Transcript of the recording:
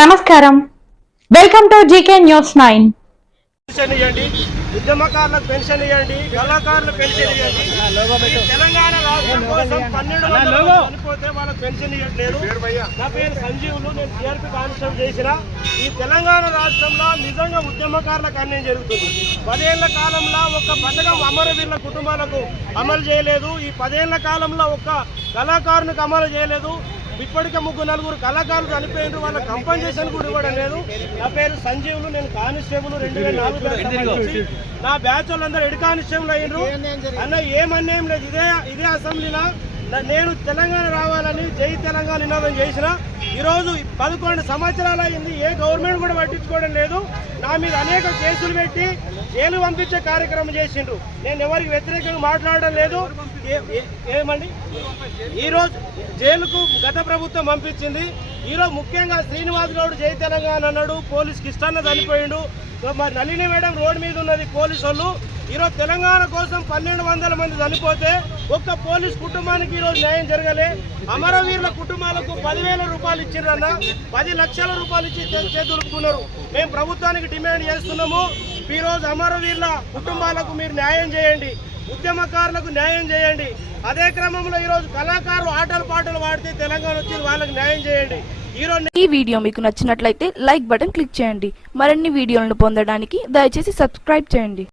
నమస్కారం. Welcome to GK news nine pension ఇవ్వండి ఉద్యమకారులకు పెన్షన్ ఇవ్వండి కళాకారులకు పెన్షన్ ఇవ్వండి తెలంగాణ రాష్ట్రం కోసం పన్నెండు వందల చనిపోతే వాళ్ళకి పెన్షన్ ఇవ్వట్లేదు నా పేరు సంజీవులు నేను టీఆర్పీ కానిస్టేబుల్ చేసిన. ఈ తెలంగాణ రాష్ట్రంలో నిజంగా ఉద్యమకారులకు అన్యాయం జరుగుతుంది. పదేళ్ళ కాలంలో ఒక పథకం అమరవీరుల కుటుంబాలకు అమలు చేయలేదు. ఈ పదేళ్ళ కాలంలో ఒక్క కళాకారునికి అమలు చేయలేదు. ఇప్పటికే ముగ్గురు నలుగురు కళాకారులు చనిపోయినారు వాళ్ళ కంపన్సేషన్ కూడా ఇవ్వడం లేదు. నా పేరు సంజీవులు నేను కానిస్టేబుల్ రెండు వేల నాలుగు నా బ్యాచ్ వాళ్ళందరూ హెడ్ కానిస్టేబుల్ అయ్యారు అన్న ఏం అన్యాయం లేదు. ఇదే ఇదే అసెంబ్లీలో నేను తెలంగాణ రావాలని జై తెలంగాణ నినాదం చేసిన ఈరోజు పదకొండు సంవత్సరాలు అయింది. ఏ గవర్నమెంట్ కూడా పట్టించుకోవడం లేదు. నా మీద అనేక కేసులు పెట్టి జైలు పంపించే కార్యక్రమం చేసిండ్రు. నేను ఎవరికి వ్యతిరేకంగా మాట్లాడడం లేదు. ఏమండి? ఈరోజు జైలుకు గత ప్రభుత్వం పంపించింది. ఈరోజు ముఖ్యంగా శ్రీనివాస్ గౌడ్ జై తెలంగాణ అన్నాడు. పోలీస్ కిష్టన్న చనిపోయిండు. మరి నళిని మేడం రోడ్డు మీద ఉన్నది పోలీసు వాళ్ళు ఈరోజు తెలంగాణ కోసం పన్నెండు వందల మంది చనిపోతే ఒక్క పోలీస్ కుటుంబానికి ఈరోజు న్యాయం జరగలే. అమరవీరుల కుటుంబాలకు పదివేల రూపాయలు ఇచ్చిండ్రన్న పది లక్షల రూపాయలు ఇచ్చి చేతులుకున్నారు మేము ప్రభుత్వానికి డిమాండ్ చేస్తున్నాము. ఈరోజు అమరవీరుల కుటుంబాలకు మీరు న్యాయం చేయండి. ఉద్యమకారులకు న్యాయం చేయండి. అదే క్రమంలో ఈరోజు కళాకారులు ఆటలు పాటలు పాడితే తెలంగాణ వచ్చి వాళ్ళకి న్యాయం చేయండి. ఈ వీడియో మీకు నచ్చినట్లయితే లైక్ బటన్ క్లిక్ చేయండి. మరిన్ని వీడియోలను పొందడానికి దయచేసి సబ్స్క్రైబ్ చేయండి.